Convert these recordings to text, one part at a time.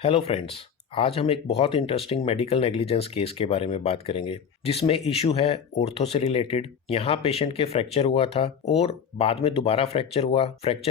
Hello friends. आज हम एक बहुत इंटरेस्टिंग मेडिकल नेग्लिजेंस केस के बारे में बात करेंगे जिसमें इशू है ऑर्थो से रिलेटेड। यहाँ पेशेंट के फ्रैक्चर हुआ था और बाद में दोबारा फ्रैक्चर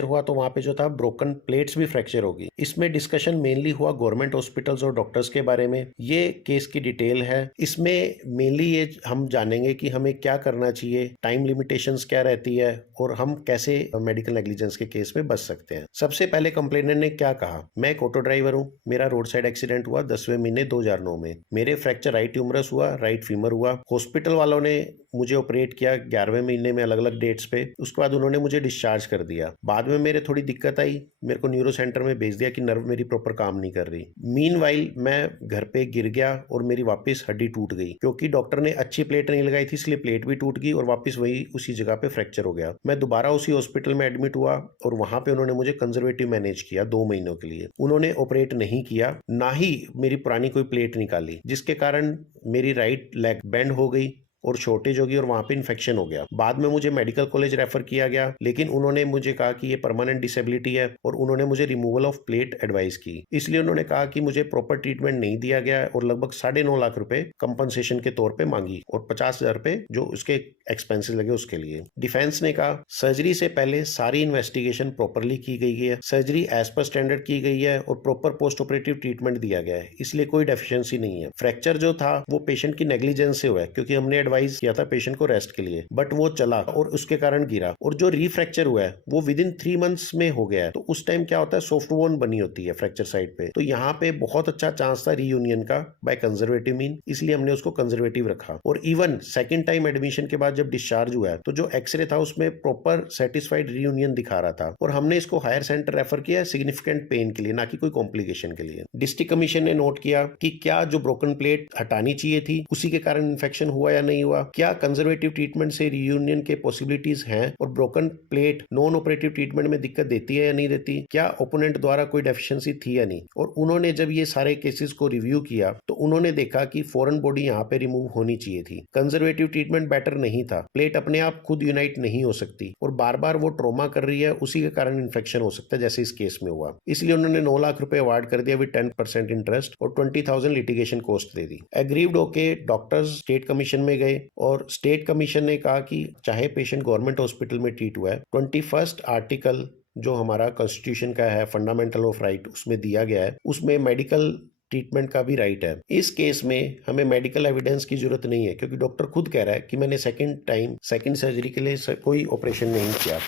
हुआ तो वहाँ पे जो था ब्रोकन प्लेट्स भी फ्रैक्चर होगी। इसमें डिस्कशन मेनली हुआ गवर्नमेंट हॉस्पिटल्स और डॉक्टर्स के बारे में। ये केस की डिटेल है। इसमें मेनली ये हम जानेंगे कि हमें क्या करना चाहिए, टाइम लिमिटेशंस क्या रहती है और हम कैसे मेडिकल नेग्लिजेंस के केस में बच सकते हैं। सबसे पहले कंप्लेनेंट ने क्या कहा, मैं एक ऑटो ड्राइवर हूँ, मेरा रोड साइड एक्सीडेंट हुआ 10वें महीने 2009 में। मेरे फ्रैक्चर राइट ह्यूमरस हुआ, राइट फीमर हुआ। हॉस्पिटल वालों ने मुझे ऑपरेट किया 11वें महीने में अलग अलग डेट्स पे। उसके बाद उन्होंने मुझे डिस्चार्ज कर दिया। बाद में मेरे थोड़ी दिक्कत आई, मेरे को न्यूरो सेंटर में भेज दिया कि नर्व मेरी प्रॉपर काम नहीं कर रही। मीनवाइल मैं घर पे गिर गया और मेरी वापस हड्डी टूट गई क्योंकि डॉक्टर ने अच्छी प्लेट नहीं लगाई थी, इसलिए प्लेट भी टूट गई और वापस वही उसी जगह पे फ्रैक्चर हो गया। मैं दोबारा उसी हॉस्पिटल में एडमिट हुआ और वहां पे उन्होंने मुझे कंजर्वेटिव मैनेज किया 2 महीनों के लिए। उन्होंने ऑपरेट नहीं किया, ना ही मेरी पुरानी कोई प्लेट निकाली, जिसके कारण मेरी राइट लेग बेंड हो गई और शॉर्टेज होगी और वहां पे इन्फेक्शन हो गया। बाद में मुझे मेडिकल कॉलेज रेफर किया गया, लेकिन उन्होंने मुझे कहा कि ये परमानेंट डिसेबिलिटी है और उन्होंने मुझे रिमूवल ऑफ प्लेट एडवाइस की। इसलिए उन्होंने कहा कि मुझे प्रॉपर ट्रीटमेंट नहीं दिया गया और लगभग 9.5 लाख रुपए कंपनसेशन के तौर पे मांगी और 50,000 रुपए जो उसके एक्सपेंसेस लगे उसके लिए। डिफेंस ने कहा सर्जरी से पहले सारी इन्वेस्टिगेशन प्रॉपरली की गई है, सर्जरी एज पर स्टैंडर्ड की गई है और प्रॉपर पोस्ट ऑपरेटिव ट्रीटमेंट दिया गया है, इसलिए कोई डेफिशिएंसी नहीं है। फ्रैक्चर जो था वो पेशेंट की नेग्लिजेंस से हुआ है क्योंकि हमने एडवाइस किया था पेशेंट को रेस्ट के लिए, बट वो चला और उसके कारण गिरा। और जो रीफ्रैक्चर हुआ है वो विद इन 3 मंथ्स में हो गया है। तो उस टाइम क्या होता है, सॉफ्ट बोन बनी होती है फ्रैक्चर साइड पे, तो यहाँ पे बहुत अच्छा चांस था रीयूनियन का बाय कंजर्वेटिव मीन, इसलिए हमने उसको कंजर्वेटिव रखा। और इवन सेकेंड टाइम एडमिशन के बाद जब डिस्चार्ज हुआ है तो जो एक्सरे था उसमें प्रॉपर सेटिस्फाइड रीयूनियन दिखा रहा था और हमने इसको हायर सेंटर रेफर किया सिग्निफिकेंट पेन के लिए, ना कि कोई कॉम्प्लिकेशन के लिए। डिस्ट्रिक्ट कमीशन ने नोट किया कि क्या जो ब्रोकन प्लेट हटानी चाहिए थी उसी के कारण इन्फेक्शन हुआ या नहीं हुआ, क्या कंजर्वेटिव ट्रीटमेंट से रीयूनियन के पॉसिबिलिटीज हैं और broken plate non operative treatment में दिक्कत देती है या नहीं देती, क्या ओपोनेंट द्वारा कोई डेफिशिएंसी थी या नहीं। और उन्होंने जब ये सारे केसेस को रिव्यू किया तो उन्होंने देखा कि फॉरेन बॉडी यहाँ पे रिमूव होनी चाहिए थी। कंजर्वेटिव ट्रीटमेंट बेटर नहीं था, प्लेट अपने आप खुद यूनाइट नहीं हो सकती और बार बार वो ट्रोमा कर रही है, उसी के कारण इन्फेक्शन हो सकता है जैसे इस केस में हुआ। इसलिए उन्होंने 9 लाख रुपए अवार्ड कर दिया विद 10% इंटरेस्ट और 20,000 लिटिगेशन कॉस्ट दे दी। एग्रीव्ड होके डॉक्टर्स स्टेट कमीशन में गए और स्टेट कमीशन ने कहा कि चाहे पेशेंट गवर्नमेंट हॉस्पिटल में ट्रीट हुआ है, 21st आर्टिकल जो हमारा कॉन्स्टिट्यूशन का है फंडामेंटल ऑफ राइट उसमें दिया गया है, उसमें मेडिकल ट्रीटमेंट का भी राइट है। इस केस में हमें मेडिकल एविडेंस की जरूरत नहीं है क्योंकि डॉक्टर खुद कह रहा है कि मैंने सेकंड सर्जरी के लिए कोई ऑपरेशन नहीं किया।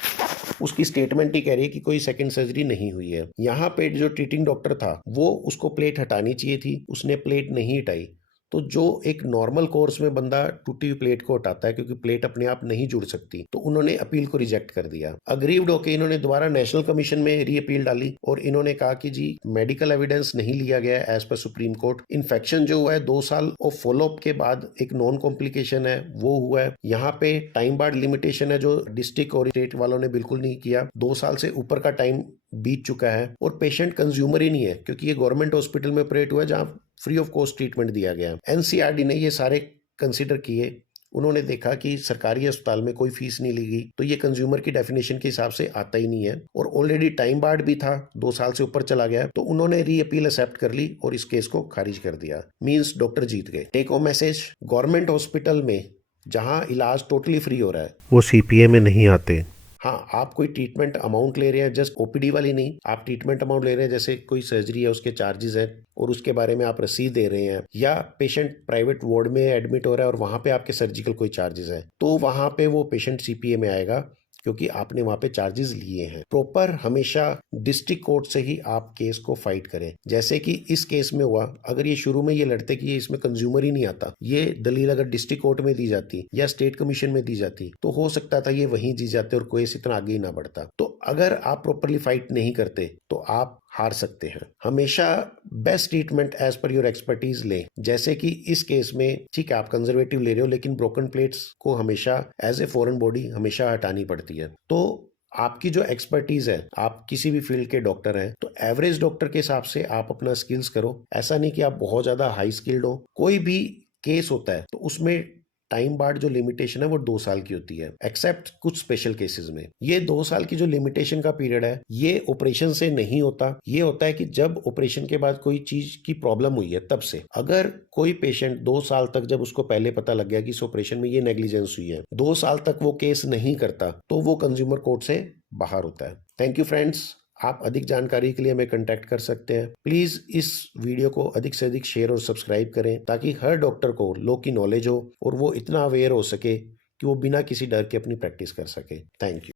उसकी स्टेटमेंट ही कह रही है कि कोई सेकंड सर्जरी नहीं हुई है। यहाँ पे जो ट्रीटिंग डॉक्टर था वो उसको प्लेट हटानी चाहिए थी, उसने प्लेट नहीं हटाई। तो जो एक नॉर्मल कोर्स में बंदा टूटी हुई प्लेट को हटाता है क्योंकि प्लेट अपने आप नहीं जुड़ सकती, तो उन्होंने अपील को रिजेक्ट कर दिया। अग्रीव्ड होके इन्होंने दोबारा नेशनल कमीशन में री अपील डाली और इन्होंने कहा कि जी मेडिकल एविडेंस नहीं लिया गया as per supreme court. Infection जो हुआ है 2 साल ऑफ फॉलोअप के बाद एक नॉन कॉम्प्लिकेशन है वो हुआ है। यहाँ पे टाइम बार्ड लिमिटेशन है जो डिस्ट्रिक्ट और स्टेट वालों ने बिल्कुल नहीं किया। 2 साल से ऊपर का टाइम बीत चुका है और पेशेंट कंज्यूमर ही नहीं है क्योंकि ये गवर्नमेंट हॉस्पिटल में ऑपरेट हुआ है जहां फ्री ऑफ कॉस्ट ट्रीटमेंट दिया गया। एनसीआरडी ने ये सारे कंसीडर किए, उन्होंने देखा कि सरकारी अस्पताल में कोई फीस नहीं ली गई तो ये कंज्यूमर की डेफिनेशन के हिसाब से आता ही नहीं है और ऑलरेडी टाइम बार्ड भी था, 2 साल से ऊपर चला गया, तो उन्होंने री अपील एक्सेप्ट कर ली और इस केस को खारिज कर दिया। मींस डॉक्टर जीत गए। Take home message, government hospital में जहां इलाज टोटली फ्री हो रहा है वो सीपीए में नहीं आते। हाँ, आप कोई ट्रीटमेंट अमाउंट ले रहे हैं, जस्ट ओपीडी वाली नहीं, आप ट्रीटमेंट अमाउंट ले रहे हैं, जैसे कोई सर्जरी है उसके चार्जेस है और उसके बारे में आप रसीद दे रहे हैं, या पेशेंट प्राइवेट वार्ड में एडमिट हो रहा है और वहां पे आपके सर्जिकल कोई चार्जेस है, तो वहां पे वो पेशेंट सीपीए में आएगा क्योंकि आपने वहां पे चार्जेस लिए हैं। प्रॉपर हमेशा डिस्ट्रिक्ट कोर्ट से ही आप केस को फाइट करें। जैसे कि इस केस में हुआ, अगर ये शुरू में ये लड़ते कि ये इसमें कंज्यूमर ही नहीं आता, ये दलील अगर डिस्ट्रिक्ट कोर्ट में दी जाती या स्टेट कमीशन में दी जाती तो हो सकता था ये वहीं जी जाते और केस इतना आगे ही ना बढ़ता। तो अगर आप प्रॉपरली फाइट नहीं करते तो आप हार सकते हैं। हमेशा best treatment as per your expertise लें। जैसे कि इस केस में ठीक है आप कंजर्वेटिव ले रहे हो लेकिन ब्रोकन प्लेट्स को हमेशा एज ए फॉरेन बॉडी हमेशा हटानी पड़ती है। तो आपकी जो एक्सपर्टीज है, आप किसी भी फील्ड के डॉक्टर हैं तो एवरेज डॉक्टर के हिसाब से आप अपना स्किल्स करो। ऐसा नहीं कि आप बहुत ज्यादा हाई स्किल्ड हो। कोई भी केस होता है तो उसमें टाइम बार्ड जो लिमिटेशन है वो 2 साल की होती है, एक्सेप्ट कुछ स्पेशल केसेस में। ये 2 साल की जो लिमिटेशन का पीरियड है, ये ऑपरेशन से नहीं होता। ये होता है कि जब ऑपरेशन के बाद कोई चीज की प्रॉब्लम हुई है तब से। अगर कोई पेशेंट 2 साल तक, जब उसको पहले पता लग गया कि इस ऑपरेशन में ये नेग्लिजेंस हुई है, 2 साल तक वो केस नहीं करता, तो वो कंज्यूमर कोर्ट से बाहर होता है। Thank you friends. आप अधिक जानकारी के लिए हमें कांटेक्ट कर सकते हैं। प्लीज इस वीडियो को अधिक से अधिक शेयर और सब्सक्राइब करें, ताकि हर डॉक्टर को लॉ की नॉलेज हो और वो इतना अवेयर हो सके कि वो बिना किसी डर के अपनी प्रैक्टिस कर सके। Thank you.